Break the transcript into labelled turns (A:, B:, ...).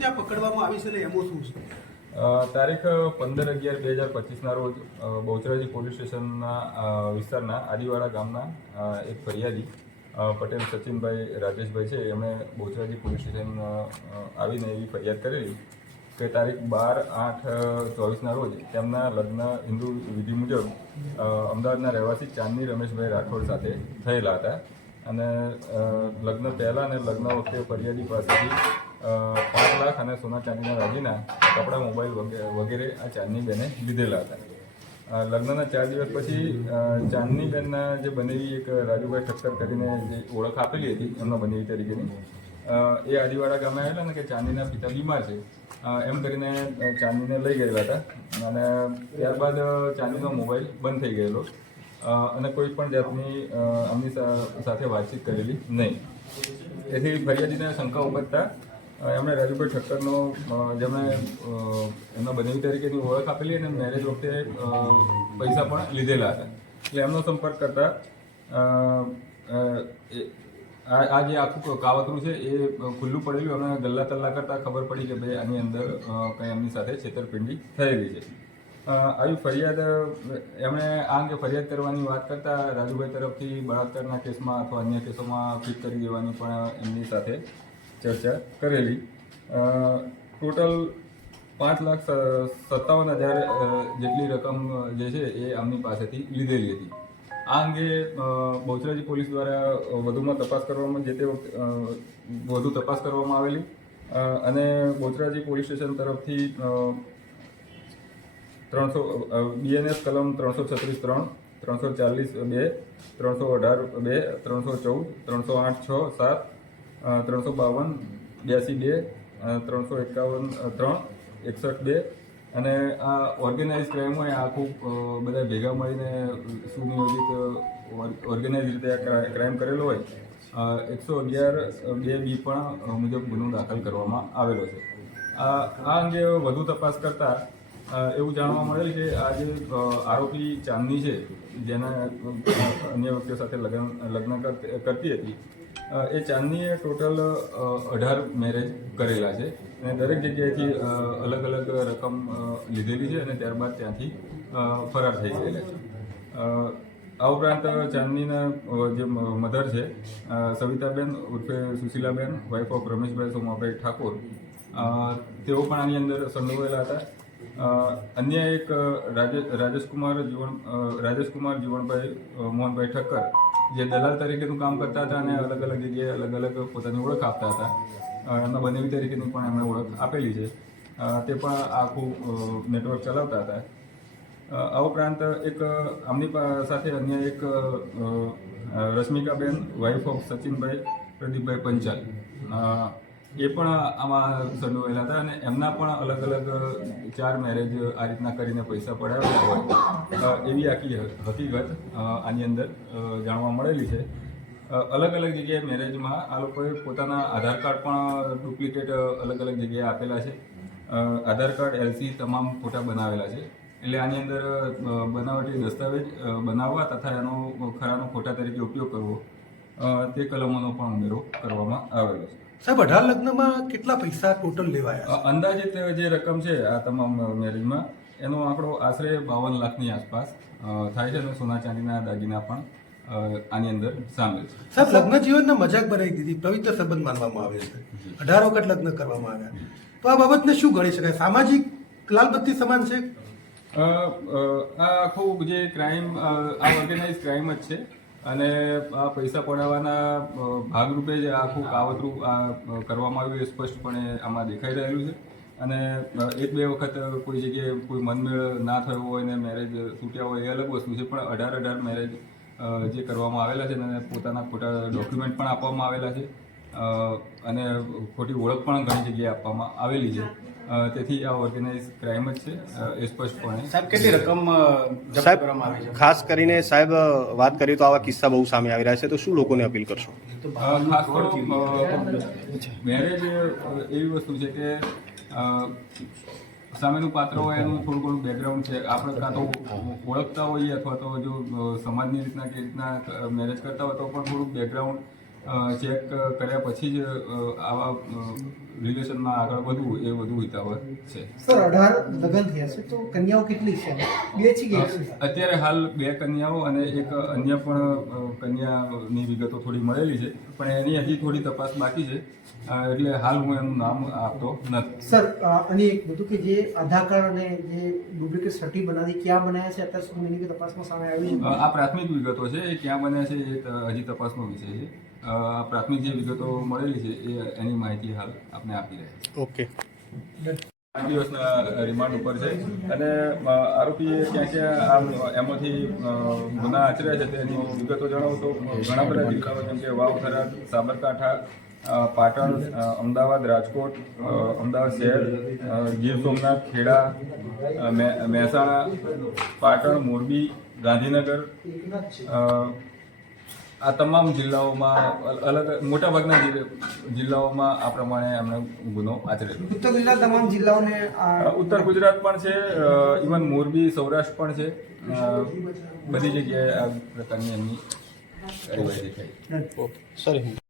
A: ત્યાં પકડવામાં આવી છે ને એમાં શું છે?
B: તારીખ પંદર અગિયાર બે હજાર પચીસના રોજ બહુચરાજી પોલીસ સ્ટેશનના વિસ્તારના આદિવાડા ગામના એક ફરિયાદી પટેલ સચિનભાઈ રાજેશભાઈ છે. એમણે બહુચરાજી પોલીસ સ્ટેશન આવીને એવી ફરિયાદ કરેલી કે તારીખ બાર આઠ ચોવીસના રોજ તેમના લગ્ન હિન્દુ વિધિ મુજબ અમદાવાદના રહેવાસી ચાંદની રમેશભાઈ રાઠોડ સાથે થયેલા હતા. અને લગ્ન પહેલાં અને લગ્ન વખતે ફરિયાદી પાસેથી પાંચ લાખ અને સોના ચાંદીના દાગીના કપડાં, મોબાઈલ વગે- વગેરે આ ચાંદની બેને લીધેલા હતા. લગ્નના ચાર દિવસ પછી ચાંદની બેનના જે બનેવી એક રાજુભાઈ ઠક્કર કરીને જે ઓળખ આપેલી હતી, એમના બનેવી તરીકેની એ આદિવાડા ગામે આવેલા ને કે ચાંદીના પિતા બીમાર છે એમ કરીને ચાંદીને લઈ ગયેલા હતા. અને ત્યારબાદ ચાંદીનો મોબાઈલ બંધ થઈ ગયેલો. અને કોઈ પણ જાતની આમની સાથે વાતચીત કરેલી નહીં. તેથી ફરિયાદીને શંકા ઉપજતા એમણે રાજુભાઈ ઠક્કરનો જેમણે એમના બનેવી તરીકેની ઓળખ આપેલી અને મેરેજ વખતે પૈસા પણ લીધેલા હતા. એટલે એમનો સંપર્ક કરતા આ જે આખું કાવતરું છે, એ ખુલ્લું પડેલું એમને ગલ્લા તલ્લા કરતાં ખબર પડી કે ભાઈ આની અંદર કંઈ એમની સાથે છેતરપિંડી થયેલી છે. આવી ફરિયાદ, એમણે આ અંગે ફરિયાદ કરવાની વાત કરતાં રાજુભાઈ તરફથી બળાત્કારના કેસમાં અથવા અન્ય કેસોમાં ફિટ કરી દેવાની પણ એમની સાથે ચર્ચા કરેલી. ટોટલ પાંચ લાખ સત્તાવન હજાર જેટલી રકમ જે છે એ આમની પાસેથી લીધેલી હતી. આ અંગે બહુચરાજી પોલીસ દ્વારા વધુમાં તપાસ કરવામાં, જે તે વધુ તપાસ કરવામાં આવેલી. અને બહુચરાજી પોલીસ સ્ટેશન તરફથી ત્રણસો બીએનએસ કલમ ત્રણસો છત્રીસ ત્રણ, ત્રણસો ચાલીસ બે, ત્રણસો અઢાર બે, ત્રણસો ચૌદ, ત્રણસો આઠ છ, સાત ત્રણસો બાવન, બ્યાસી બે ત્રણસો એકાવન ત્રણ, એકસઠ બે. અને આ ઓર્ગેનાઇઝ ક્રાઇમ હોય, આ આખું બધા ભેગા મળીને સુનિયોજિત ઓર્ગેનાઇઝ રીતે આ ક્રા- ક્રાઇમ કરેલો હોય એકસો અગિયાર બે બી પણ મુજબ ગુનો દાખલ કરવામાં આવેલો છે. આ આ અંગે વધુ તપાસ કરતાં એવું જાણવા મળેલ કે આ જે આરોપી ચાંદની છે, જેના અન્ય વ્યક્તિઓ સાથે લગ્ન લગ્ન કર- કરતી હતી એ ચાંદનીએ ટોટલ અઢાર મેરેજ કરેલા છે. અને દરેક જગ્યાએથી અલગ અલગ રકમ લીધેલી છે અને ત્યારબાદ ત્યાંથી ફરાર થઈ ગયેલા છે. આ ઉપરાંત ચાંદનીના જે મધર છે સવિતાબેન ઉર્ફે સુશીલાબેન વાઇફ ઓફ રમેશભાઈ સોમાભાઈ ઠાકોર તેઓ પણ આની અંદર સંડોવાયેલા હતા. અન્ય એક રાજે, રાજેશકુમાર જીવન રાજેશકુમાર જીવણભાઈ મોહનભાઈ ઠક્કર જે દલાલ તરીકેનું કામ કરતા હતા અને અલગ અલગ જગ્યાએ અલગ અલગ પોતાની ઓળખ આપતા હતા. એમના બનેવી તરીકેની પણ એમણે ઓળખ આપેલી છે. તે પણ આખું નેટવર્ક ચલાવતા હતા. આ ઉપરાંત એક આમની સાથે અન્ય એક રશ્મિકાબેન વાઇફ ઓફ સચિનભાઈ, પ્રદીપભાઈ પંચાલ. એ પણ આમાં સંડોવાયેલા હતા અને એમના પણ અલગ અલગ ચાર મેરેજ આ રીતના કરીને પૈસા પડાવ્યા હોય. એવી આખી હકીકત આની અંદર જાણવા મળેલી છે. અલગ અલગ જગ્યાએ મેરેજમાં આ લોકોએ પોતાના આધાર કાર્ડ પણ ડુપ્લિકેટ અલગ અલગ જગ્યાએ આપેલા છે. આધાર કાર્ડ એલસી તમામ ફોટા બનાવેલા છે. એટલે આની અંદર બનાવટી દસ્તાવેજ બનાવવા તથા એનો ખરાનો ખોટા તરીકે ઉપયોગ કરવો તે કલમોનો પણ ઉમેરો કરવામાં આવેલો છે.
A: સાહેબ અઢાર લગ્નમાં કેટલા પૈસા ટોટલ લેવાયા
B: અંદાજિત જે રકમ છે આ તમામ મેરેજમાં એનો આંકડો આશરે બાવન લાખની આસપાસ થાય છે અને સોના ચાંદીના દાગીના પણ આની અંદર સામેલ છે.
A: સાહેબ લગ્ન જીવનને મજાક બનાવી દીધી પવિત્ર સંબંધ માનવામાં આવે છે. અઢાર વખત લગ્ન કરવામાં આવ્યા. તો આ બાબતને શું ગણી શકાય? સામાજિક લાલબત્તી સમાન છે?
B: આ આખું જે ક્રાઇમ આ ઓર્ગેનાઇઝ ક્રાઇમ જ છે. અને આ પૈસા પડાવવાના ભાગરૂપે જ આખું કાવતરું આ કરવામાં આવ્યું એ સ્પષ્ટપણે આમાં દેખાઈ રહેલું છે. અને એક બે વખત કોઈ જગ્યાએ કોઈ મનમેળ ના થયો હોય ને મેરેજ છૂટ્યા હોય એ અલગ વસ્તુ છે, પણ અઢાર અઢાર મેરેજ જે કરવામાં આવેલા છે અને પોતાના ખોટા ડોક્યુમેન્ટ પણ આપવામાં આવેલા છે. અને ખોટી ઓળખ પણ ઘણી જગ્યાએ આપવામાં આવેલી છે. તેથી આ ઓર્ગેનાઇઝ ક્રાઇમ જ છે. એ સ્પષ્ટપણે.
C: સાહેબ કેટલી રકમ
D: સાહેબ
C: કરવામાં આવી છે?
D: ખાસ કરીને સાહેબ વાત કરીએ તો આવા કિસ્સા બહુ સામે આવી રહ્યા છે તો શું લોકોને અપીલ કરશો?
B: મેરેજ એવી વસ્તુ છે કે સામેનું પાત્ર હોય એનું થોડું ઘણું બેકગ્રાઉન્ડ છે. આપણે કાં તો ઓળખતા હોઈએ અથવા તો જો સમાજની રીતના કે રીતના મેરેજ કરતા હોય તો પણ થોડું બેકગ્રાઉન્ડ ચેક કર્યા પછી જ આવા રિલેશનમાં આગળ વધવું એ વધુ હિતાવહ છે.
E: સર અઢાર લગ્ન થયા છે તો કન્યાઓ કેટલી છે? બે છે? કે
B: અત્યારે હાલ બે કન્યાઓ અને એક અન્ય પણ કન્યાની વિગતો થોડી મળેલી છે પણ એની હજી થોડી તપાસ બાકી છે એટલે હાલ હું એનું નામ આપતો નથી.
E: સર અને એક બધું કે જે આધાર કાર્ડ અને જે ડુપ્લિકેટ સર્ટી બનાવી ક્યાં બનાવ્યા છે? અત્યાર સુધી એની તપાસમાં સામે આવી
B: આ પ્રાથમિક વિગતો છે એ ક્યાં બન્યા છે એ હજી તપાસનો વિષય છે. પ્રાથમિક જે વિગતો મળેલી છે એ એની માહિતી હાલ આપને આપી રહ્યા છે
D: ઓકે.
B: પાંચ દિવસના રિમાન્ડ ઉપર છે અને આરોપી આરોપીએ ક્યાં ક્યાં આમ એમાંથી ગુના આચર્યા છે તેની વિગતો જણાવું તો ઘણા બધા જિલ્લાઓ જેમ કે વાવ થરાદ સાબરકાંઠા પાટણ અમદાવાદ રાજકોટ અમદાવાદ શહેર ગીર સોમનાથ ખેડા મહે- મહેસાણા પાટણ મોરબી ગાંધીનગર આ તમામ જિલ્લાઓમાં અલગ મોટાભાગના જિલ્લા- જિલ્લાઓમાં આ પ્રમાણે એમણે ગુનો આચરેલો
E: ઉત્તર ગુજરાત તમામ જિલ્લાઓને
B: ઉત્તર ગુજરાત પણ છે ઇવન મોરબી સૌરાષ્ટ્ર પણ છે બધી જગ્યાએ આ પ્રકારની એમની કાર્યવાહી દેખાય
D: સર